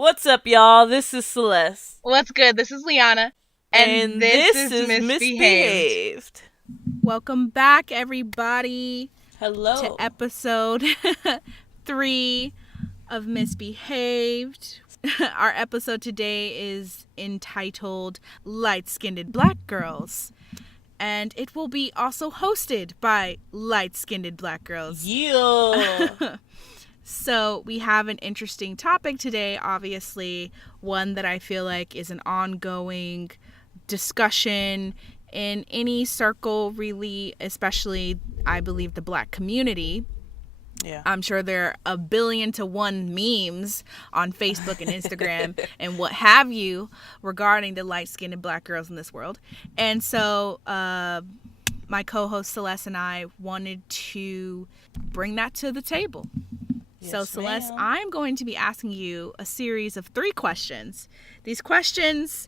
What's up, y'all? This is Celeste. What's good? This is Liana. And this is Misbehaved. Misbehaved. Welcome back, everybody, to Hello. episode 3 of Misbehaved. Our episode today is entitled Light-Skinned Black Girls. And it will be also hosted by light-skinned black girls. Yeah. So we have an interesting topic today, obviously, one that I feel like is an ongoing discussion in any circle, really, especially, I believe, the black community. Yeah. I'm sure there are 1 billion to 1 memes on Facebook and Instagram and what have you regarding the light-skinned black girls in this world. And so my co-host Celeste and I wanted to bring that to the table. Yes, So, Celeste, ma'am. I'm going to be asking you a series of 3 questions. These questions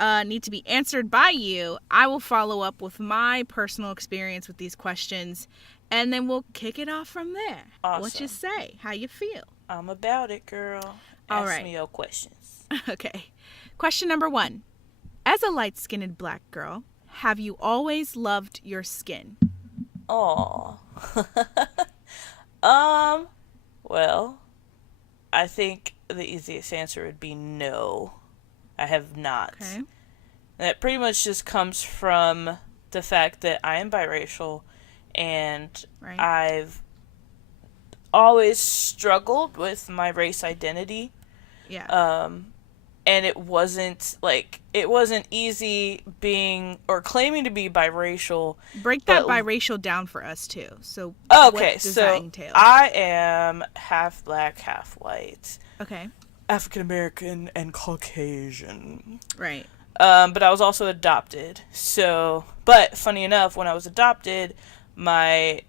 need to be answered by you. I will follow up with my personal experience with these questions, and then we'll kick it off from there. Awesome. What you say? How you feel? I'm about it, girl. All Ask right. me your questions. Okay. Question number 1. As a light-skinned black girl, have you always loved your skin? Aw. Well, I think the easiest answer would be no. I have not. Okay. And that pretty much just comes from the fact that I am biracial and Right. I've always struggled with my race identity. Yeah. And it wasn't easy being or claiming to be biracial. Break that but- biracial down for us, too. So, Okay, what does that so entail? I am half black, half white, Okay. African American, and Caucasian. Right. But I was also adopted. So, but funny enough, when I was adopted, my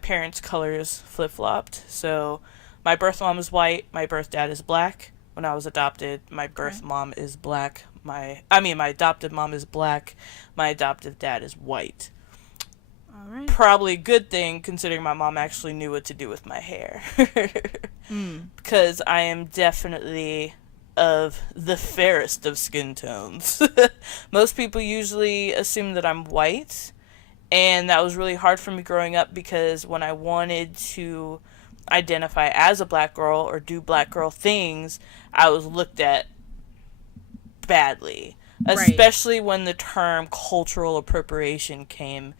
parents' colors flip-flopped. So, my birth mom is white, my birth dad is black. When I was adopted, my birth mom is black. My adopted mom is black. My adoptive dad is white. All right. Probably a good thing considering my mom actually knew what to do with my hair. Because I am definitely of the fairest of skin tones. Most people usually assume that I'm white, and that was really hard for me growing up because when I wanted to identify as a black girl or do black girl things, I was looked at badly. Right. Especially when the term cultural appropriation came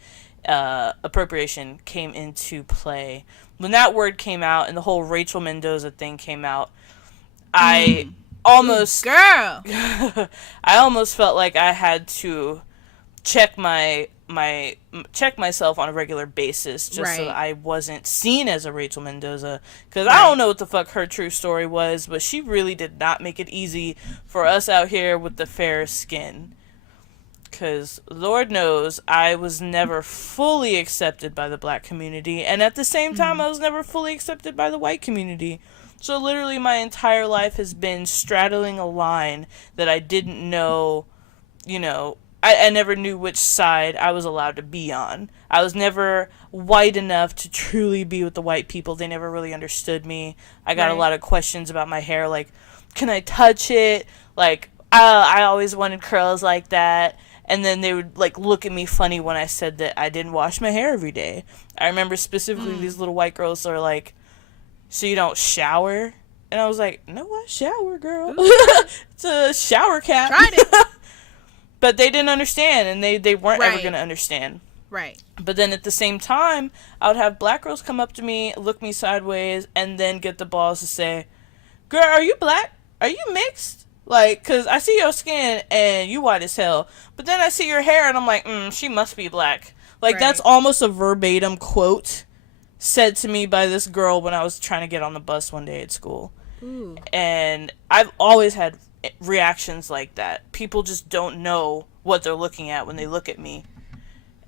into play. When that word came out and the whole Rachel Mendoza thing came out, I almost Girl. I almost felt like I had to check myself on a regular basis just so Right. that I wasn't seen as a Rachel Mendoza, because I don't know what the fuck her true story was, but she really did not make it easy for us out here with the fair skin. Because Lord knows I was never fully accepted by the black community, and at the same time I was never fully accepted by the white community. So literally my entire life has been straddling a line that I didn't know, I never knew which side I was allowed to be on. I was never white enough to truly be with the white people. They never really understood me. I got a Right. lot of questions about my hair, like, can I touch it? Like, I always wanted curls like that. And then they would, look at me funny when I said that I didn't wash my hair every day. I remember specifically these little white girls are like, so you don't shower? And I was like, no, I shower, girl. It's a shower cap. Tried it. But they didn't understand, and they weren't ever Right. going to understand. Right. But then at the same time, I would have black girls come up to me, look me sideways, and then get the balls to say, girl, are you black? Are you mixed? Like, because I see your skin, and you white as hell. But then I see your hair, and I'm like, she must be black. Like, that's Right. almost a verbatim quote said to me by this girl when I was trying to get on the bus one day at school. Ooh. And I've always had reactions like that. People just don't know what they're looking at when they look at me.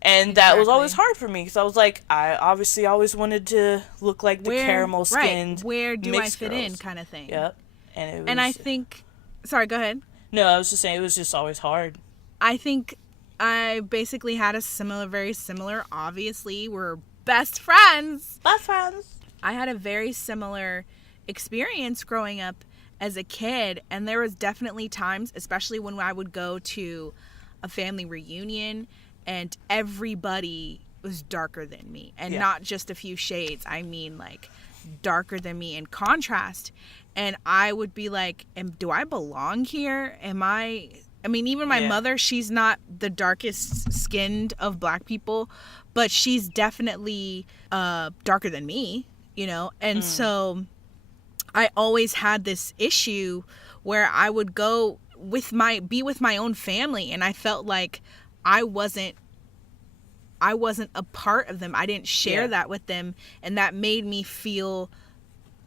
And that was always Exactly. hard for me because I was like, I obviously always wanted to look like the caramel skinned. Right. Where do I mixed fit girls. in kind of thing. Yep. And it was, And I think, sorry, go ahead. no, I was just saying it was just always hard. I think I basically had a very similar, obviously, we're best friends. Best friends. I had a very similar experience growing up as a kid, and there was definitely times, especially when I would go to a family reunion and everybody was darker than me, and not just a few shades. I mean, like, darker than me in contrast. And I would be like, do I belong here? I mean, even my mother, she's not the darkest skinned of black people, but she's definitely darker than me, you know? And so I always had this issue where I would go be with my own family, and I felt like I wasn't a part of them. I didn't share that with them, and that made me feel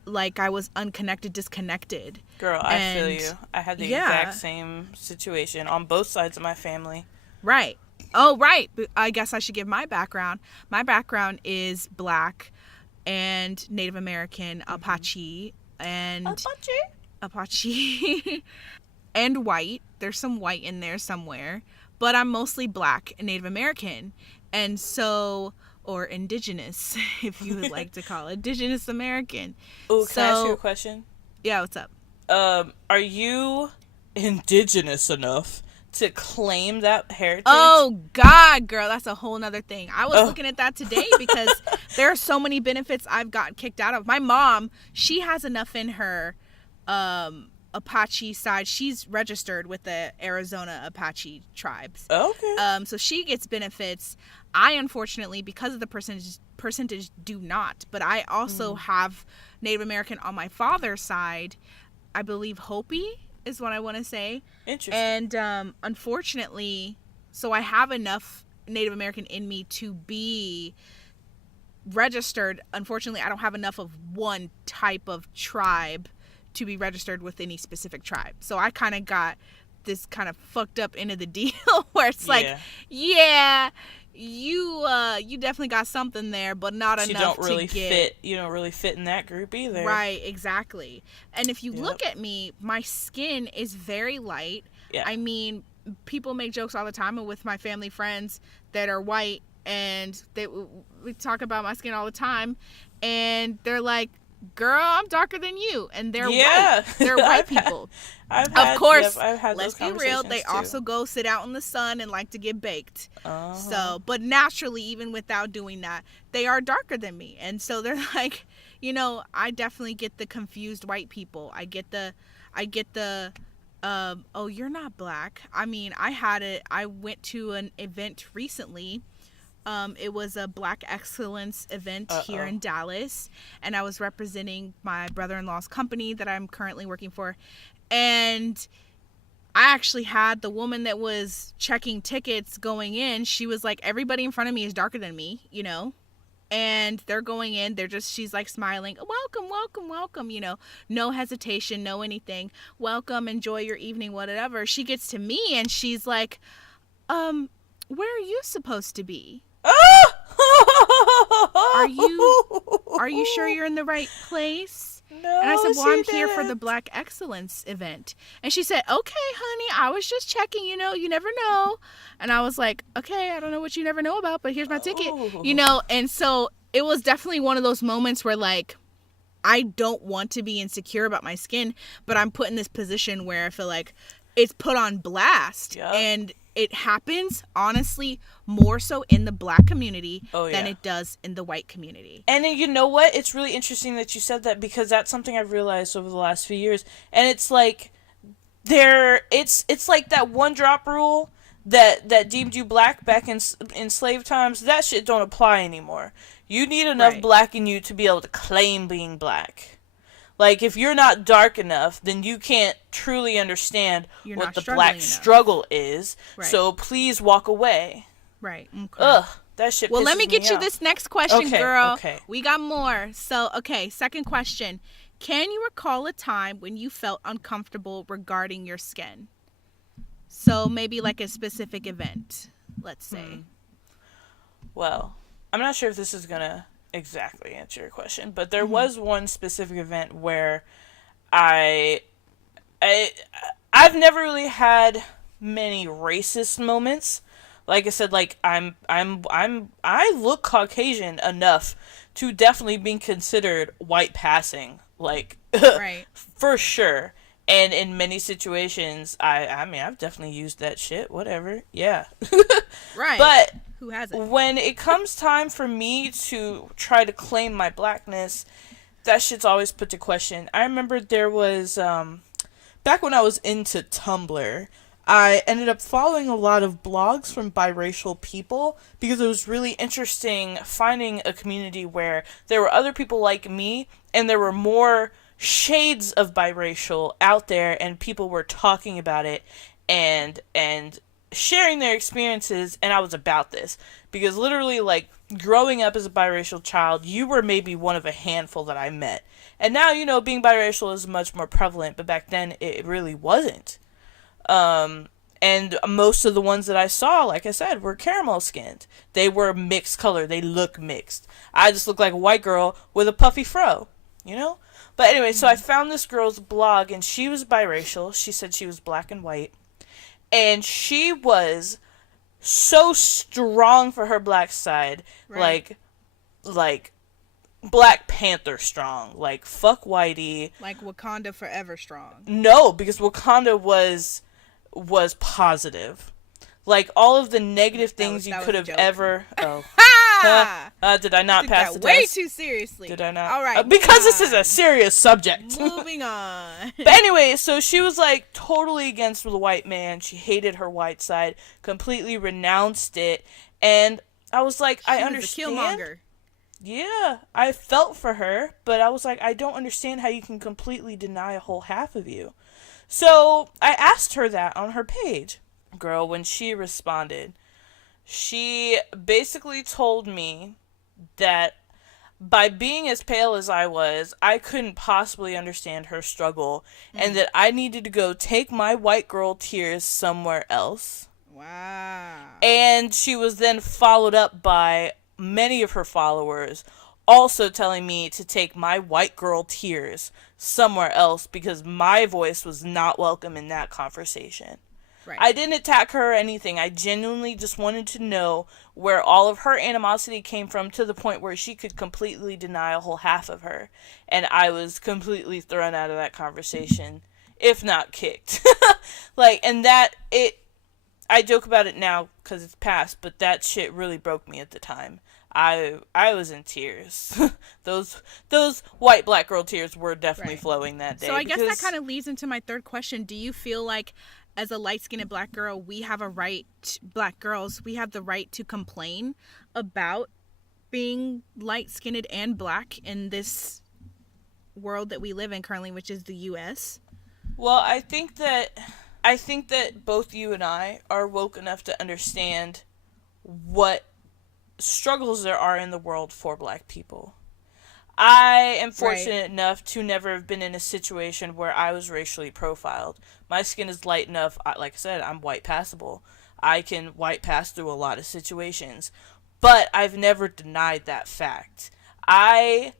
like I was unconnected, disconnected. Girl, I feel you. I had the exact same situation on both sides of my family. Right. Oh, right. I guess I should give my background. My background is Black and Native American, Apache, and Apache and white. There's some white in there somewhere, but I'm mostly Black and Native American. And so, or indigenous, if you would like to call it, indigenous American. Oh, can I ask you a question? Yeah, what's up? Are you indigenous enough to claim that heritage? Oh, God, girl, that's a whole nother thing. I was looking at that today because there are so many benefits I've gotten kicked out of. My mom, she has enough in her Apache side. She's registered with the Arizona Apache tribes. Okay. So she gets benefits. I, unfortunately, because of the percentage, do not. But I also have Native American on my father's side. I believe Hopi is what I want to say. Interesting. And unfortunately, so I have enough Native American in me to be registered. Unfortunately, I don't have enough of one type of tribe to be registered with any specific tribe. So I kind of got this kind of fucked up end of the deal where it's like, you definitely got something there, but not enough to get. You don't really fit in that group either. Right, exactly. And if you look at me, my skin is very light. Yeah. I mean, people make jokes all the time with my family friends that are white, and we talk about my skin all the time, and they're like, girl, I'm darker than you, and they're white. They're white people. Of course, let's be real, they also go sit out in the sun and like to get baked. So, but naturally, even without doing that, they are darker than me. And so they're like, you know, I definitely get the confused white people. I get the oh, you're not Black. I mean, I went to an event recently. It was a Black Excellence event here in Dallas, and I was representing my brother-in-law's company that I'm currently working for. And I actually had the woman that was checking tickets going in. She was like, everybody in front of me is darker than me, you know? And they're going in, she's like smiling, welcome, welcome, welcome, you know, no hesitation, no anything. Welcome, enjoy your evening, whatever. She gets to me and she's like, where are you supposed to be? Are you sure you're in the right place? No, and I said, well, I'm here for the Black Excellence event. And she said, okay, honey, I was just checking, you know, you never know. And I was like, okay, I don't know what you never know about, but here's my ticket, you know. And so it was definitely one of those moments where, like, I don't want to be insecure about my skin, but I'm put in this position where I feel like it's put on blast. Yep. And it happens, honestly, more so in the Black community than it does in the white community. And you know what? It's really interesting that you said that, because that's something I've realized over the last few years. And it's like, it's like that one drop rule that deemed you Black back in slave times. That shit don't apply anymore. You need enough Black in you to be able to claim being Black. Like, if you're not dark enough, then you can't truly understand what the Black struggle is. Right. So please walk away. Right. Okay. Ugh, that shit pisses me off. Well, let me get you this next question, girl. Okay. We got more. So, okay, second question. Can you recall a time when you felt uncomfortable regarding your skin? So maybe like a specific event, let's say. Well, I'm not sure if this is going to exactly answer your question, but there was one specific event where I've never really had many racist moments. Like I said, like I look Caucasian enough to definitely be considered white passing, like for sure. And in many situations, I mean, I've definitely used that shit. Whatever. Yeah. Right. But who hasn't? when it comes time for me to try to claim my blackness, that shit's always put to question. I remember there was, back when I was into Tumblr, I ended up following a lot of blogs from biracial people because it was really interesting finding a community where there were other people like me and there were more shades of biracial out there and people were talking about it and sharing their experiences, and I was about this because literally, like, growing up as a biracial child, you were maybe one of a handful that I met. And now, you know, being biracial is much more prevalent, but back then it really wasn't. And most of the ones that I saw, like I said, were caramel skinned. They were mixed color. They look mixed. I just look like a white girl with a puffy fro, you know? But anyway, so I found this girl's blog, and she was biracial. She said she was black and white. And she was so strong for her black side. Right. Like Black Panther strong. Like, fuck Whitey. Like Wakanda forever strong. No, because Wakanda was positive. Like, all of the negative things you could have ever... Oh. Did I not pass the test? Way too seriously. Did I not? All right. Because this is a serious subject. Moving on. But anyway, so she was, like, totally against the white man. She hated her white side, completely renounced it. And I was like, I understand. Was a killmonger. Yeah, I felt for her, but I was like, I don't understand how you can completely deny a whole half of you. So I asked her that on her page. Girl, when she responded, she basically told me that by being as pale as I was, I couldn't possibly understand her struggle, and that I needed to go take my white girl tears somewhere else. Wow. And she was then followed up by many of her followers also telling me to take my white girl tears somewhere else because my voice was not welcome in that conversation. Right. I didn't attack her or anything. I genuinely just wanted to know where all of her animosity came from, to the point where she could completely deny a whole half of her. And I was completely thrown out of that conversation, if not kicked. Like, and that, I joke about it now because it's past, but that shit really broke me at the time. I was in tears. Those white black girl tears were definitely flowing that day. So I guess that kind of leads into my third question. Do you feel like, as a light-skinned black girl, we have a right, black girls, we have the right to complain about being light-skinned and black in this world that we live in currently, which is the U.S.? Well, I think that both you and I are woke enough to understand what struggles there are in the world for black people. I am fortunate enough to never have been in a situation where I was racially profiled. My skin is light enough, like I said, I'm white passable. I can white pass through a lot of situations. But I've never denied that fact. I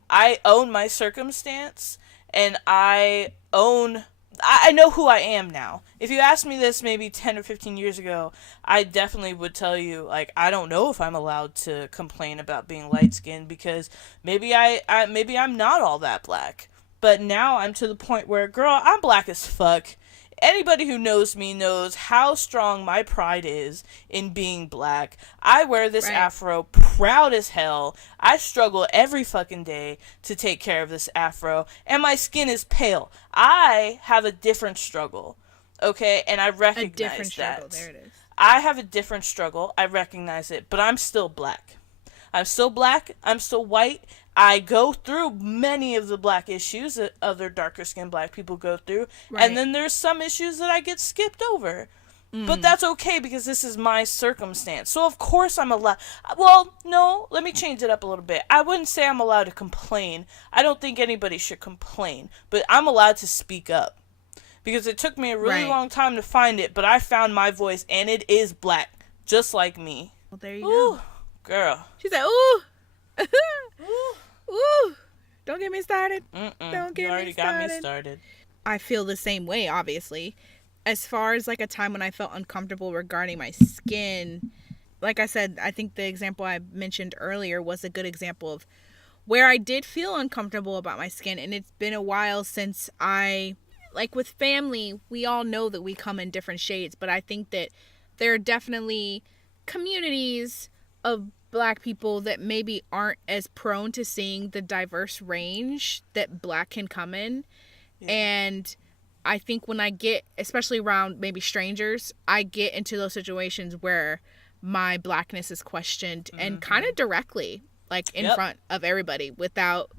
own my circumstance, and I know who I am now. If you asked me this maybe 10 or 15 years ago, I definitely would tell you, like, I don't know if I'm allowed to complain about being light-skinned because maybe I'm not all that black. But now I'm to the point where, girl, I'm black as fuck. Anybody who knows me knows how strong my pride is in being black. I wear this afro proud as hell. I struggle every fucking day to take care of this afro. And my skin is pale. I have a different struggle. Okay? And I recognize that. A different struggle. There it is. I have a different struggle. I recognize it. But I'm still black. I'm still black. I'm still white. I go through many of the black issues that other darker skinned black people go through. Right. And then there's some issues that I get skipped over. But that's okay because this is my circumstance. So of course I'm allowed. Well, no, let me change it up a little bit. I wouldn't say I'm allowed to complain. I don't think anybody should complain. But I'm allowed to speak up. Because it took me a really long time to find it. But I found my voice and it is black. Just like me. Well, there you go. Girl. She said, ooh. Ooh, don't get me started. Don't get me started. You already got me started. I feel the same way, obviously. As far as like a time when I felt uncomfortable regarding my skin, like I said, I think the example I mentioned earlier was a good example of where I did feel uncomfortable about my skin. And it's been a while since I like with family, we all know that we come in different shades, but I think that there are definitely communities of Black people that maybe aren't as prone to seeing the diverse range that Black can come in. Yeah. And I think when I get, especially around maybe strangers, I get into those situations where my Blackness is questioned and kind of directly, like in front of everybody without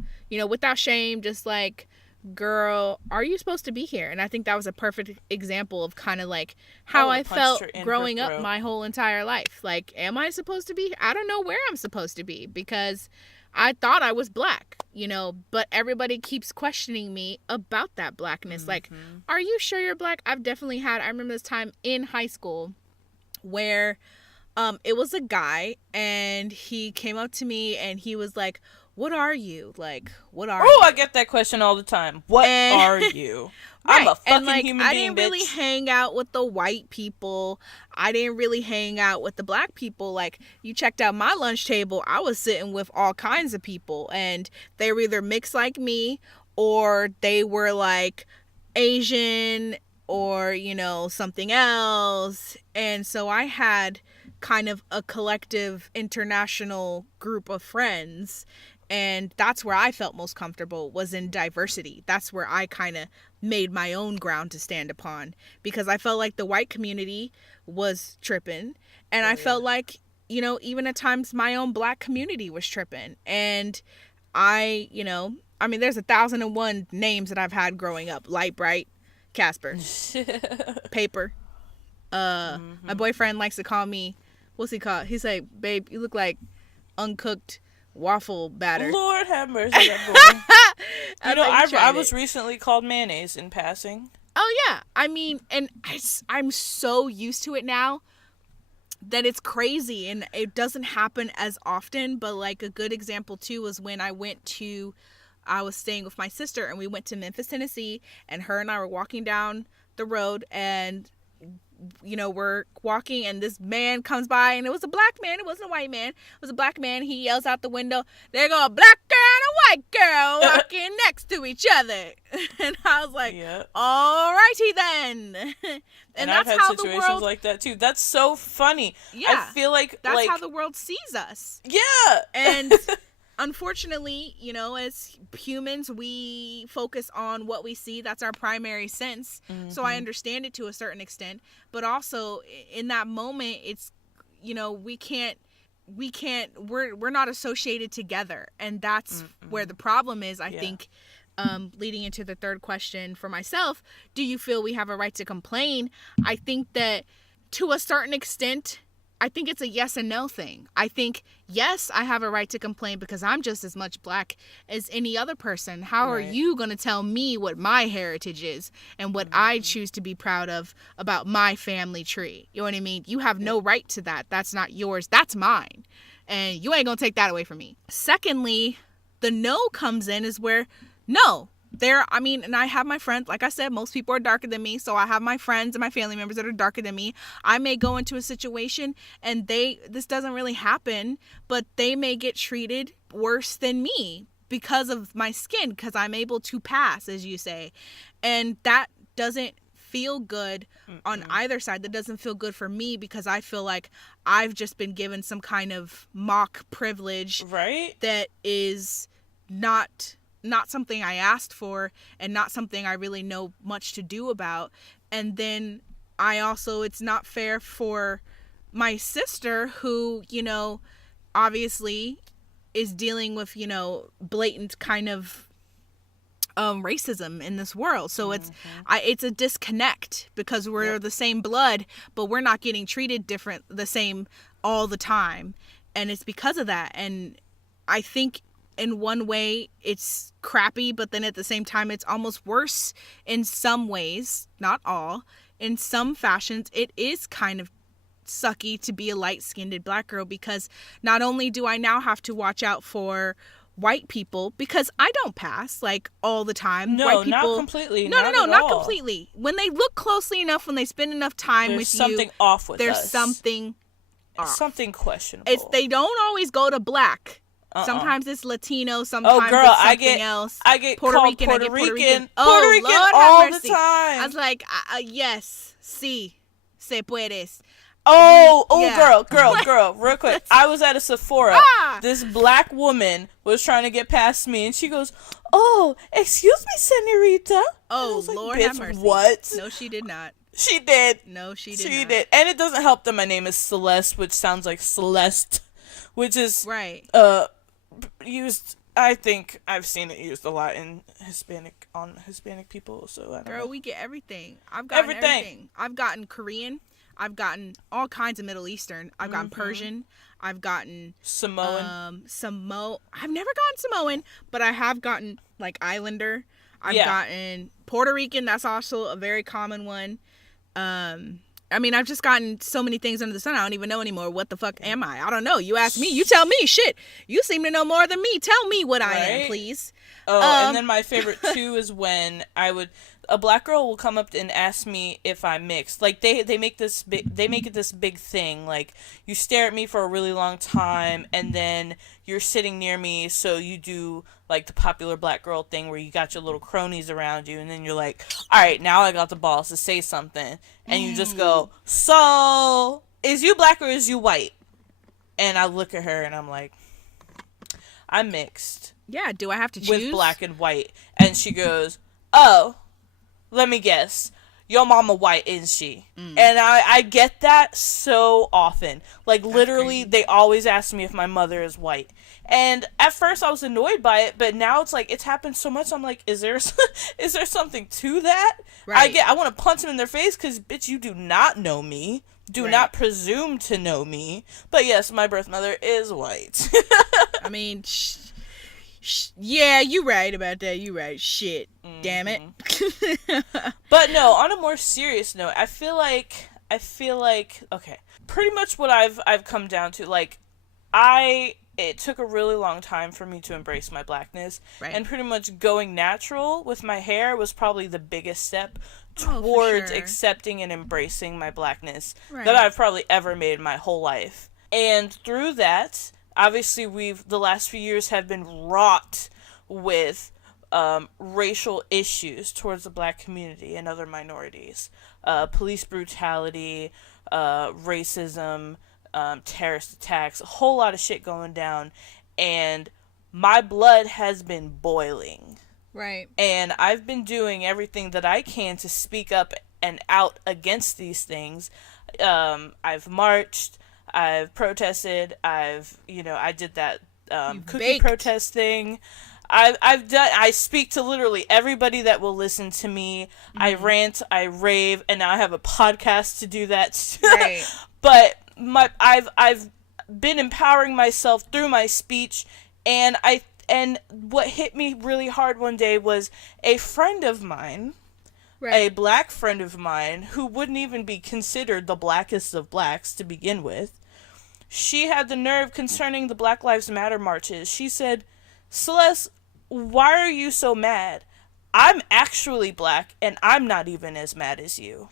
shame, just like, girl, are you supposed to be here? And I think that was a perfect example of kind of like how I felt growing up my whole entire life. Like, am I supposed to be? I don't know where I'm supposed to be because I thought I was Black, but everybody keeps questioning me about that Blackness. Like, are you sure you're Black? I remember this time in high school where it was a guy and he came up to me and he was like, what are you? Like, what are you? Oh, I get that question all the time. What are you? Right. I'm a fucking human I being, didn't really hang out with the white people. I didn't really hang out with the Black people. Like, you checked out my lunch table, I was sitting with all kinds of people. And they were either mixed like me or they were like Asian or, something else. And so I had kind of a collective international group of friends. And that's where I felt most comfortable, was in diversity. That's where I kind of made my own ground to stand upon, because I felt like the white community was tripping. And I felt like, even at times my own Black community was tripping. And there's 1,001 names that I've had growing up. Light Bright, Casper, Paper. My boyfriend likes to call me, what's he called? He's like, babe, you look like uncooked waffle batter. Lord have mercy, that boy. I was recently called mayonnaise in passing. Oh yeah, and I'm so used to it now that it's crazy, and it doesn't happen as often. But like a good example too was when I was staying with my sister and we went to Memphis, Tennessee, and her and I were walking down the road and we're walking and this man comes by, and it was a Black man. It wasn't a white man. It was a Black man. He yells out the window, there go a Black girl and a white girl walking next to each other. And I was like, all righty then. and I've had situations like that too. That's so funny. Yeah. I feel like that's how the world sees us. Yeah. And unfortunately, as humans, we focus on what we see. That's our primary sense. So I understand it to a certain extent, but also in that moment, it's, we're not associated together. And that's where the problem is, I think, leading into the third question for myself. Do you feel we have a right to complain? I think that to a certain extent, I think it's a yes and no thing. I think, yes, I have a right to complain because I'm just as much Black as any other person. How are you going to tell me what my heritage is and what I choose to be proud of about my family tree? You know what I mean? You have no right to that. That's not yours. That's mine. And you ain't going to take that away from me. Secondly, the no comes in is where, no. And I have my friends, like I said, most people are darker than me. So I have my friends and my family members that are darker than me. I may go into a situation and this doesn't really happen, but they may get treated worse than me because of my skin, because I'm able to pass, as you say. And that doesn't feel good on either side. That doesn't feel good for me because I feel like I've just been given some kind of mock privilege, right? That is not something I asked for and not something I really know much to do about. And then it's not fair for my sister who, obviously is dealing with, blatant kind of racism in this world. So it's a disconnect because we're the same blood, but we're not getting treated the same all the time. And it's because of that. And I think in one way it's crappy, but then at the same time it's almost worse in some ways, not all. In some fashions, it is kind of sucky to be a light-skinned Black girl, because not only do I now have to watch out for white people, because I don't pass like all the time. No, white people, not completely. Not completely. When they look closely enough, when they spend enough time with you, there's something off with us. There's something off. Something questionable. They don't always go to Black. Sometimes it's Latino, sometimes girl, it's something else. I get Puerto called Rican, Puerto Rican. Oh, Puerto Rican Lord all have the mercy. time. I was like, yes, sí, se puedes. Girl, real quick. I was at a Sephora. This black woman was trying to get past me, and she goes, "Oh, excuse me, señorita." Oh, like, Lord bitch, have mercy. What? No, she did not. She did. No, she did She not. did. And it doesn't help that my name is Celeste, which sounds like Celeste, which is right. Used. I think I've seen it used a lot in Hispanic people. So I don't know. Girl, we get everything. I've gotten everything. I've gotten Korean. I've gotten all kinds of Middle Eastern. I've gotten Persian. I've gotten Samoan. I've never gotten Samoan, but I have gotten like Islander. I've gotten Puerto Rican. That's also a very common one. I mean, I've just gotten so many things under the sun. I don't even know anymore. What the fuck am I? I don't know. You ask me. You tell me. Shit. You seem to know more than me. Tell me what I am, please. Oh, and then my favorite too is when a black girl will come up and ask me if I'm mixed. Like they make it this big thing. Like you stare at me for a really long time, and then you're sitting near me, so you do like the popular black girl thing where you got your little cronies around you, and then you're like, all right, now I got the balls to say something, and you just go, so is you black or is you white? And I look at her and I'm like, I'm mixed. Yeah, do I have to choose? With black and white. And she goes, oh, let me guess. Your mama white, isn't she? And I get that so often. Like, literally, they always ask me if my mother is white. And at first, I was annoyed by it, but now it's like, it's happened so much, I'm like, is there something to that? Right. I want to punch them in their face, because, bitch, you do not know me. Do not presume to know me. But yes, my birth mother is white. I mean, yeah, you right about that. You right. Shit. Damn it. But no, on a more serious note, I feel like okay, pretty much what I've come down to, like, it took a really long time for me to embrace my blackness, and pretty much going natural with my hair was probably the biggest step towards accepting and embracing my blackness that I've probably ever made in my whole life. And through that, obviously the last few years have been wrought with racial issues towards the black community and other minorities. Police brutality, racism, terrorist attacks, a whole lot of shit going down, and my blood has been boiling. Right. And I've been doing everything that I can to speak up and out against these things. I've marched, I've protested, I did that cookie protest thing. I speak to literally everybody that will listen to me. I rant, I rave, and now I have a podcast to do that. Right. But I've been empowering myself through my speech, and what hit me really hard one day was a friend of mine, a black friend of mine, who wouldn't even be considered the blackest of blacks to begin with. She had the nerve concerning the Black Lives Matter marches. She said, Celeste, why are you so mad? I'm actually black, and I'm not even as mad as you.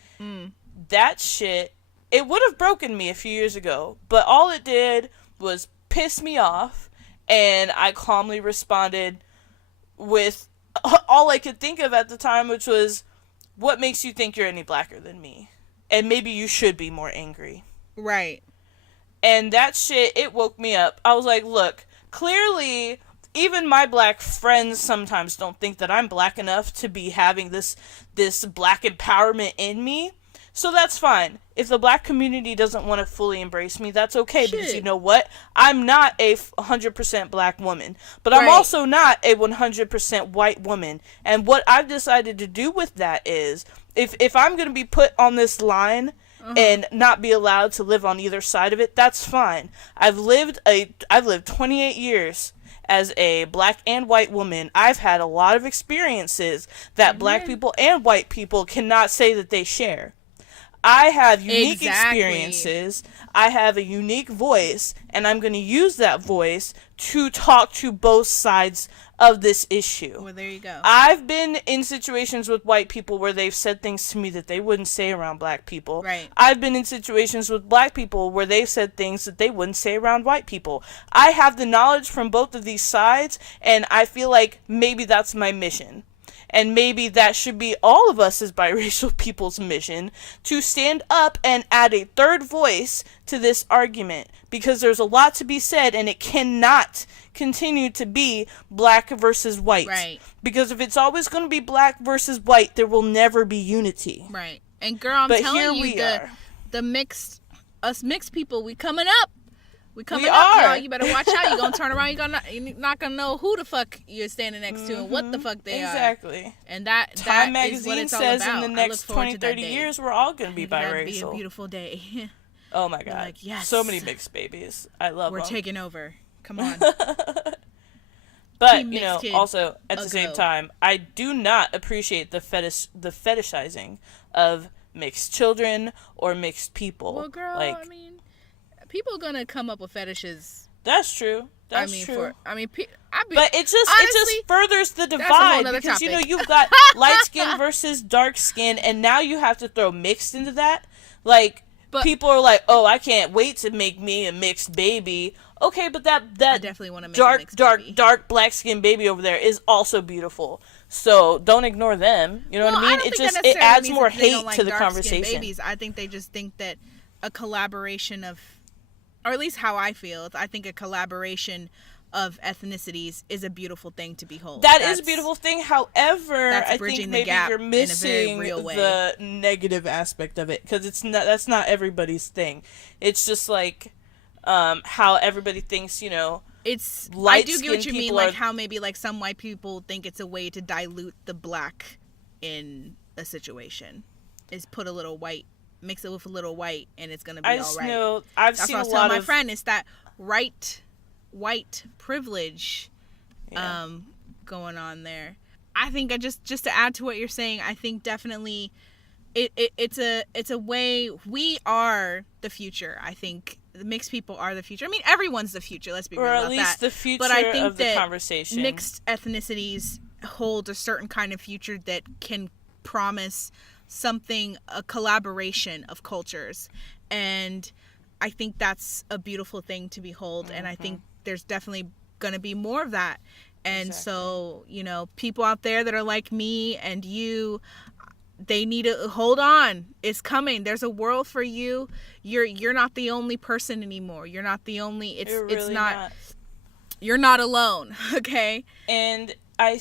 That shit, it would have broken me a few years ago, but all it did was piss me off, and I calmly responded with all I could think of at the time, which was, what makes you think you're any blacker than me? And maybe you should be more angry. Right. And that shit, it woke me up. I was like, look, clearly, even my black friends sometimes don't think that I'm black enough to be having this black empowerment in me. So that's fine. If the black community doesn't want to fully embrace me, that's okay. Because you know what? I'm not a 100% black woman. But I'm also not a 100% white woman. And what I've decided to do with that is, if I'm going to be put on this line and not be allowed to live on either side of it, that's fine. I've lived 28 years as a black and white woman. I've had a lot of experiences that black people and white people cannot say that they share. I have unique Exactly. experiences. I have a unique voice, and I'm going to use that voice to talk to both sides of this issue. Well, there you go. I've been in situations with white people where they've said things to me that they wouldn't say around black people. Right. I've been in situations with black people where they've said things that they wouldn't say around white people. I have the knowledge from both of these sides, and I feel like maybe that's my mission. And maybe that should be all of us as biracial people's mission, to stand up and add a third voice to this argument, because there's a lot to be said, and it cannot continue to be black versus white. Right. Because if it's always going to be black versus white, there will never be unity. Right. And girl, I'm But telling here you, we are. us mixed people, we coming up. We We up, are. y'all. You better watch out. You're gonna turn around. You're not gonna know who the fuck you're standing next to and what the fuck they are. Exactly. And that Time that is what magazine it's all says about. in the I look next forward 20, to that 30 day. years, we're all going to be That'd be a biracial. beautiful day. Oh my God. like, yes. So many mixed babies. I love We're them. taking over. Come on. But, Team you know, mixed kid also, at the same ago. time, I do not appreciate the fetishizing of mixed children or mixed people. Well, girl, like, I mean, people are gonna come up with fetishes. that's true. That's true. But It just furthers the a whole divide, nother because you know topic. you've got light skin versus dark skin, and now you have to throw mixed into that. Like, But- people are like, "Oh, I can't wait to make me a mixed baby." Okay, but that I definitely want to make a mixed baby. dark black skin baby over there is also beautiful. So don't ignore them. You know what I mean? don't It think just that it necessarily adds means more that they don't hate like to the dark-skinned conversation. Babies. I think they just think that a collaboration of, or at least how I feel, I think a collaboration of ethnicities is a beautiful thing to behold. That is a beautiful thing. However, that's I bridging think the maybe gap you're in a very missing real way. the negative aspect of it, because that's not everybody's thing. It's just like how everybody thinks, you know. It's I light do get skinned what you mean, people like are- how maybe like some white people think it's a way to dilute the black in a situation. Is put a little white, mix it with a little white, and it's gonna be I all just right. know I've That's seen what I a was telling lot my of friend. It's that white privilege Yeah. going on there. I think just to add to what you're saying, I think definitely it's a way we are the future. I think the mixed people are the future. I mean, everyone's the future. Let's be or real at about least that. the future But I think of the that conversation. mixed ethnicities hold a certain kind of future that can promise something, a collaboration of cultures, and I think that's a beautiful thing to behold. And I think there's definitely going to be more of that. And so, you know, people out there that are like me and you, they need to hold on. It's coming. There's a world for you. You're not the only person anymore. You're not the only. It's really not. You're not alone. Okay. And I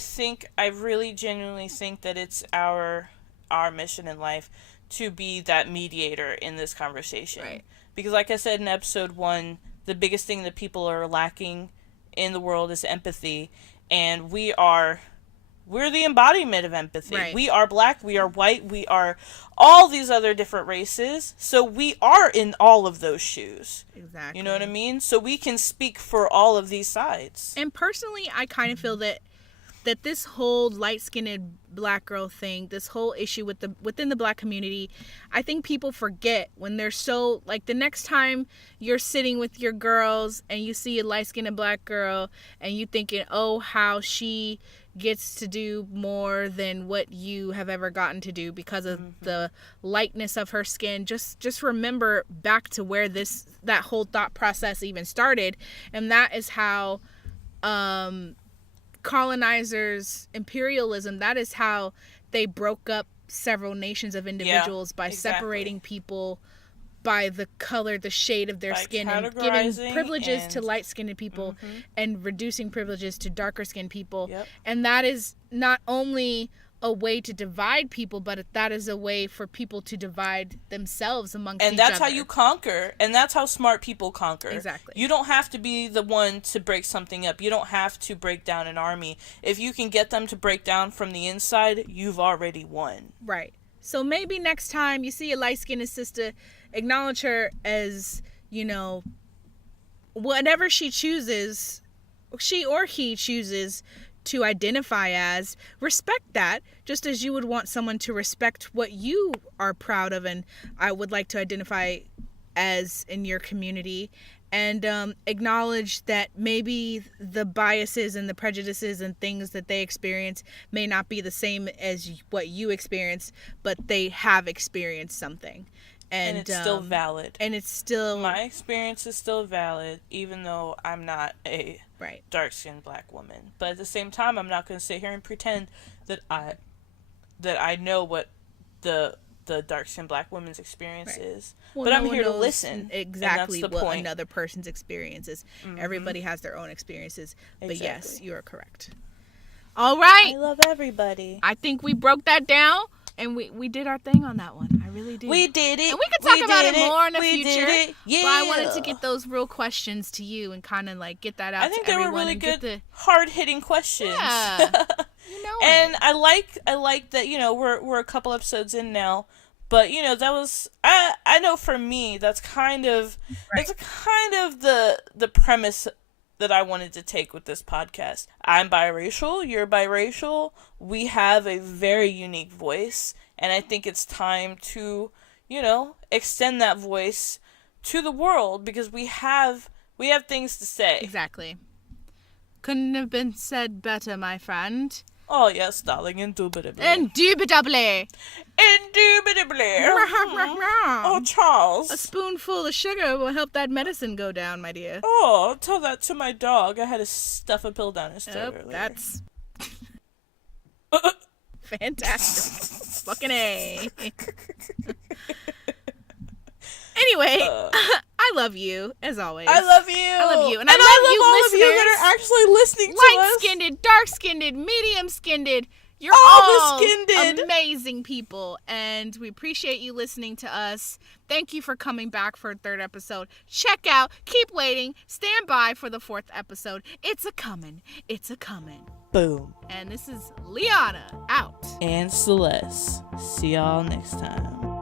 really genuinely think that it's our mission in life to be that mediator in this conversation. Right. Because like I said in episode 1, the biggest thing that people are lacking in the world is empathy, and we're the embodiment of empathy. Right. We are black, we are white, we are all these other different races, so we are in all of those shoes. Exactly. You know what I mean? So we can speak for all of these sides. And personally, I kind of feel that this whole light-skinned black girl thing, this whole issue within the black community, I think people forget when they're so, like, the next time you're sitting with your girls and you see a light-skinned black girl and you thinking, oh, how she gets to do more than what you have ever gotten to do because of the lightness of her skin. Just remember back to where that whole thought process even started, and that is how colonizers, imperialism, that is how they broke up several nations of individuals by separating people by the color, the shade of their skin, and giving privileges to light-skinned people and reducing privileges to darker-skinned people. Yep. And that is not only a way to divide people, but that is a way for people to divide themselves amongst each other. And that's how you conquer, and that's how smart people conquer. Exactly. You don't have to be the one to break something up. You don't have to break down an army. If you can get them to break down from the inside, you've already won. Right. So maybe next time you see a light-skinned sister, acknowledge her as, you know, whatever she chooses, she or he chooses, to identify as, respect that, just as you would want someone to respect what you are proud of and I would like to identify as in your community, and acknowledge that maybe the biases and the prejudices and things that they experience may not be the same as what you experience, but they have experienced something. And it's still valid. And it's still... My experience is still valid, even though I'm not a dark-skinned black woman. But at the same time, I'm not going to sit here and pretend that I know what the dark-skinned black woman's experience is. Well, but I'm here to listen. Exactly what point. Another person's experience is. Mm-hmm. Everybody has their own experiences. Exactly. But yes, you are correct. All right. I love everybody. I think we broke that down. And we did our thing on that one. I really did. We did it. And we could talk about it more in the future. Did it. Yeah. But I wanted to get those real questions to you and kind of like get that out to everyone. I think they were really good, hard-hitting questions. Yeah. You know and I like that, you know, we're a couple episodes in now. But, you know, that was, I know for me, that's kind of, it's kind of the premise that I wanted to take with this podcast. I'm biracial, you're biracial, we have a very unique voice, and I think it's time to, you know, extend that voice to the world, because we have things to say. Exactly. Couldn't have been said better, my friend. Oh, yes, darling, indubitably. Indubitably. Indubitably. Oh, Charles. A spoonful of sugar will help that medicine go down, my dear. Oh, tell that to my dog. I had to stuff a pill down his throat earlier. That's fantastic. Fucking A. Anyway, I love you, as always. I love you. I love you. And I love you, all listeners. Of you that are actually listening to us. Light-skinned, dark-skinned, medium-skinned. You're all amazing people, and we appreciate you listening to us. Thank you for coming back for a third episode. Check out, keep waiting, stand by for the fourth episode. It's a-coming. It's a-coming. Boom. And this is Liana, out. And Celeste. See y'all next time.